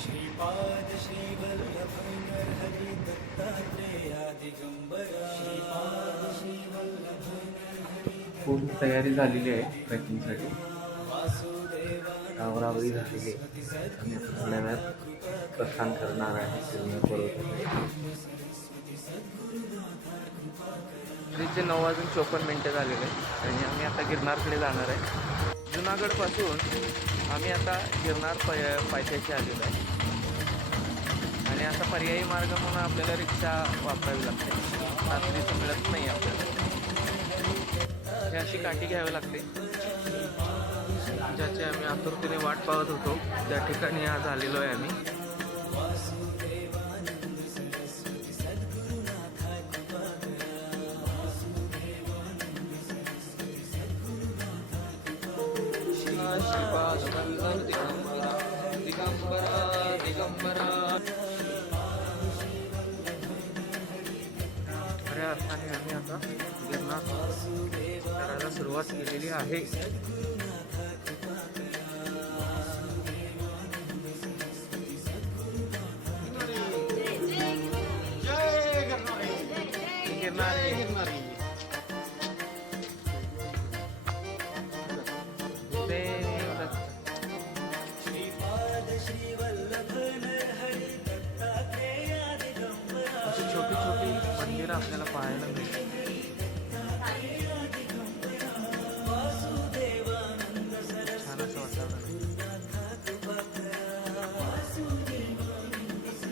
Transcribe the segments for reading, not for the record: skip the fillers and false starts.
श्रीपाद श्रीवल्लभ नरहरि दत्तात्रेया दिगंबरा श्रीपाद श्रीवल्लभ नरहरि खूप तयारी झालेली आहे ट्रेकिंगसाठी. आवरावरी झालेली आहे. आम्ही आता थोड्या वेळात प्रस्थान करणार आहे सिन्नर पर्वताकडे. रात्रीचे 9:54 झालेले आहे आणि आम्ही आता गिरनारकडे जाणार आहे. जुनागडपासून आम्ही आता गिरनार पायथ्याशी आलेलो आहे आणि आता पर्यायी मार्ग म्हणून आपल्याला रिक्षा वापरावी लागते. रात्रीचं मिळत नाही आपल्याला. ही अशी काठी घ्यावी लागते ज्याची आम्ही आतुरतेने वाट पाहत होतो. त्या ठिकाणी आज आलेलो आहे आम्ही. खऱ्या अर्थाने आम्ही आता गिरनार करायला सुरुवात केलेली आहे. छोटी छोटी मंदिरं आपल्याला पाहायला मिळतात. छान असं वातावरण.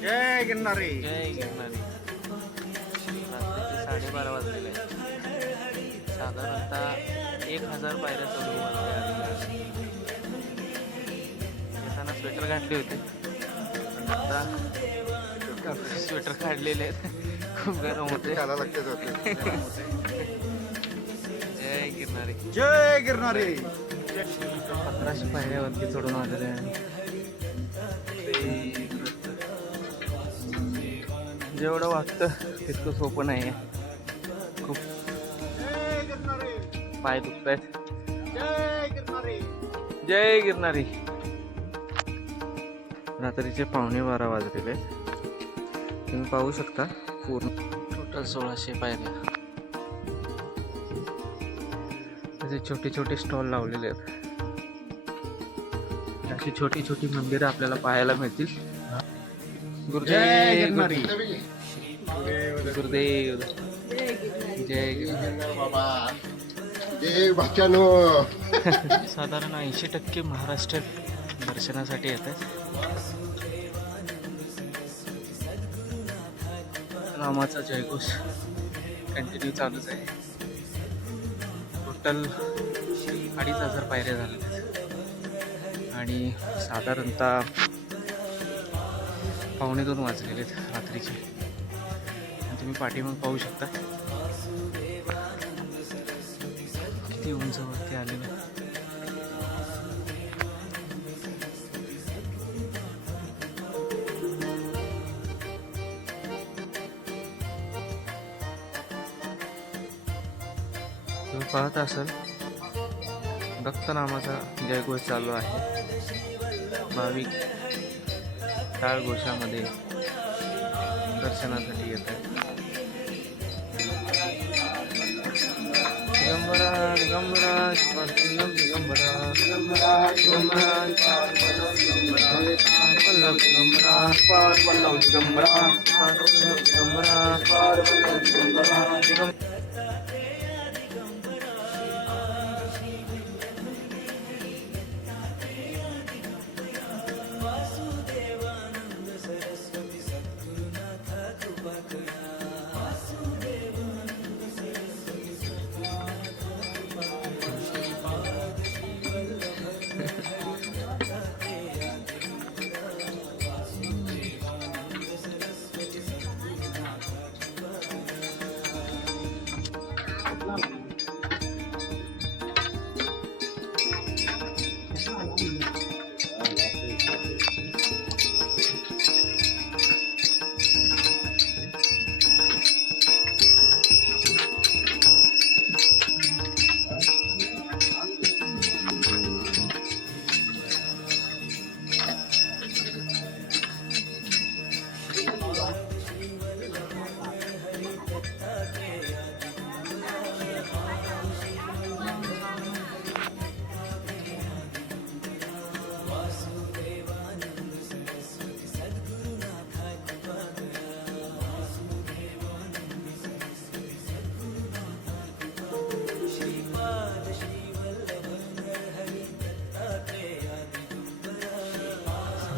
जय गिरनारी. जय गिरनारी. रात्रीचे 12:30 वाजलेले आहेत. साधारणतः 1000 पायऱ्या चढून वरती. येताना स्वेटर घातले होते, आता स्वेटर काढलेले आहेत. खूप गरम होते. जय गिरनारी. जय गिरनारी. 1500 पायऱ्यावरती चढून आलेले आहे. जेवढं वाटतं तितकं सोपं नाही आहे. खूप पाय दुखत आहेत. जय गिरनारी. जय गिरनारी. रात्रीचे 12:15 वाजलेले आहेत. तुम्ही पाहू शकता पूर्ण टोटल 1600 पायऱ्या. त्याचे छोटे छोटे स्टॉल लावलेले आहेत. अशी छोटी छोटी मंदिरं आपल्याला पाहायला मिळतील. जय गिरनारी. गुरुदेव. जय बाबा. जय भाच्यानो. साधारण 80% महाराष्ट्र दर्शनासाठी येतात. रामाचा जयघोष कंटिन्यू चालूच आहे. टोटल 2500 पायऱ्या झाल्या आणि साधारणतः 1:45 वाजलेले आहेत रात्रीचे. आणि तुम्ही पाठीमाग पाहू शकता किती उंचावरती आलेलं आहे. तुम्ही पाहत असाल दत्तनामाचा जयघोष चालू आहे. भाविक टाळ घोषामध्ये दर्शनासाठी येत आहेत. दिगंबरा दिगंबरा शिवल्लभ दिगंबरा दिगंबरा दिगंबरा वल्लभ दिगंबरा वल्लभ दिगंबरा दिगंबरा.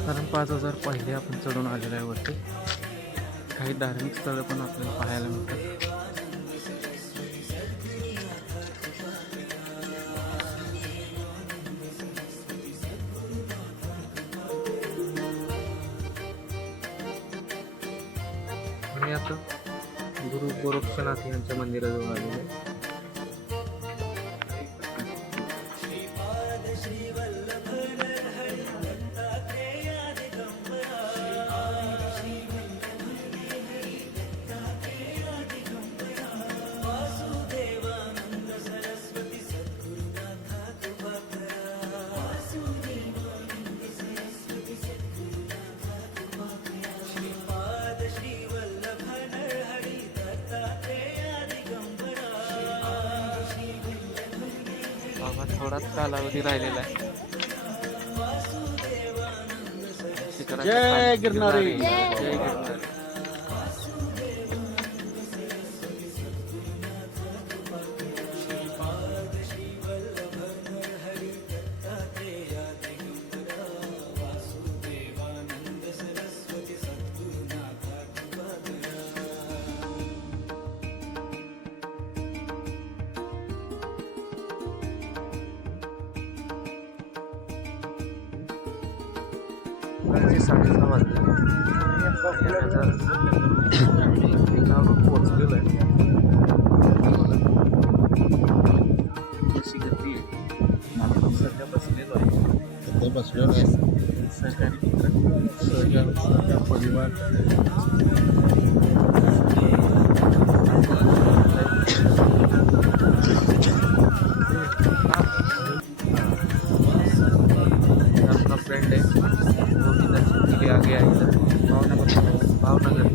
कारण 5,000 पहिले आपण चढून आलेलो आहे वरती. काही धार्मिक स्थळं पण आपल्याला पाहायला मिळतात. आणि आता गुरु गोरक्षनाथ यांच्या मंदिराजवळ आलेलो आहे. बाबा थोडाच कालावधी राहिलेला आहे. जय गिरनारी. जय गिरनारी. सकाळचे 6:30 वाजले. लिंगावरून पोहोचलेलो आहे. अशी गर्दी आहे. आपण सध्या बसलेलो आहे. बसलेलो आहे. सरकारी मित्र परिवार अपना फ्रेंड है वो भी दर्शन के लिए आगे आई इधर भावनगर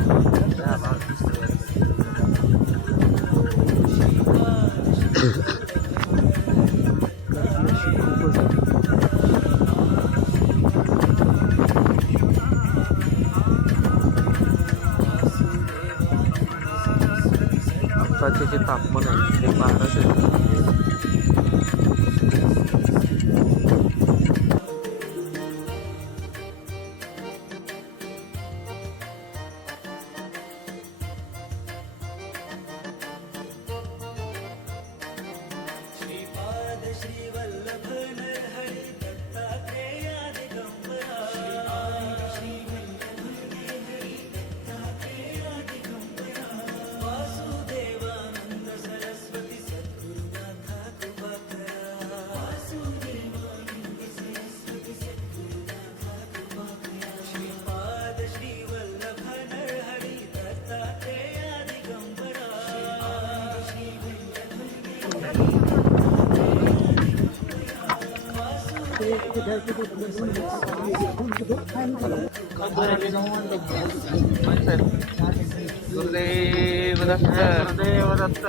आत्ताचे जे तापमान आहे ते 12 सेल्सिअस. गुरुदेव दत्त. गुरुदेव दत्त.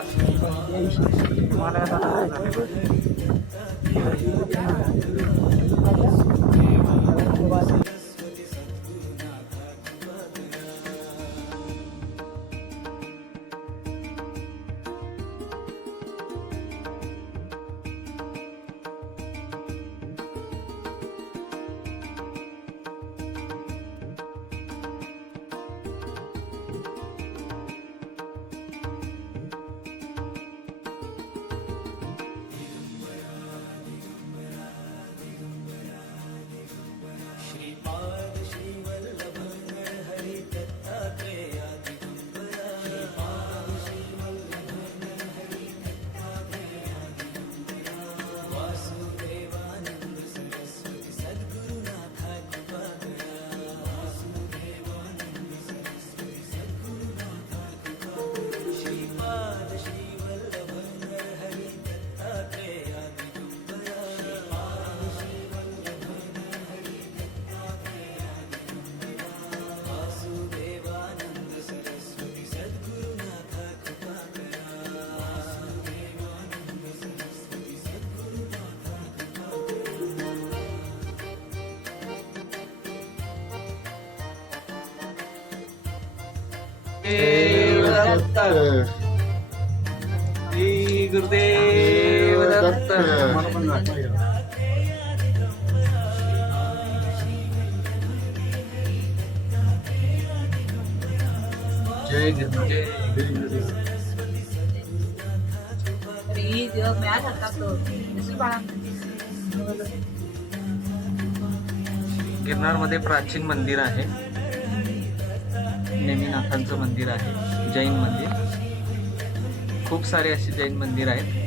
श्री गुरुदेव दत्त. जय गिरनार. गिरनारमध्ये प्राचीन मंदिर आहे. नेमिनाथांचं मंदिर आहे, जैन मंदिर. खूप सारे असे जैन मंदिर आहेत.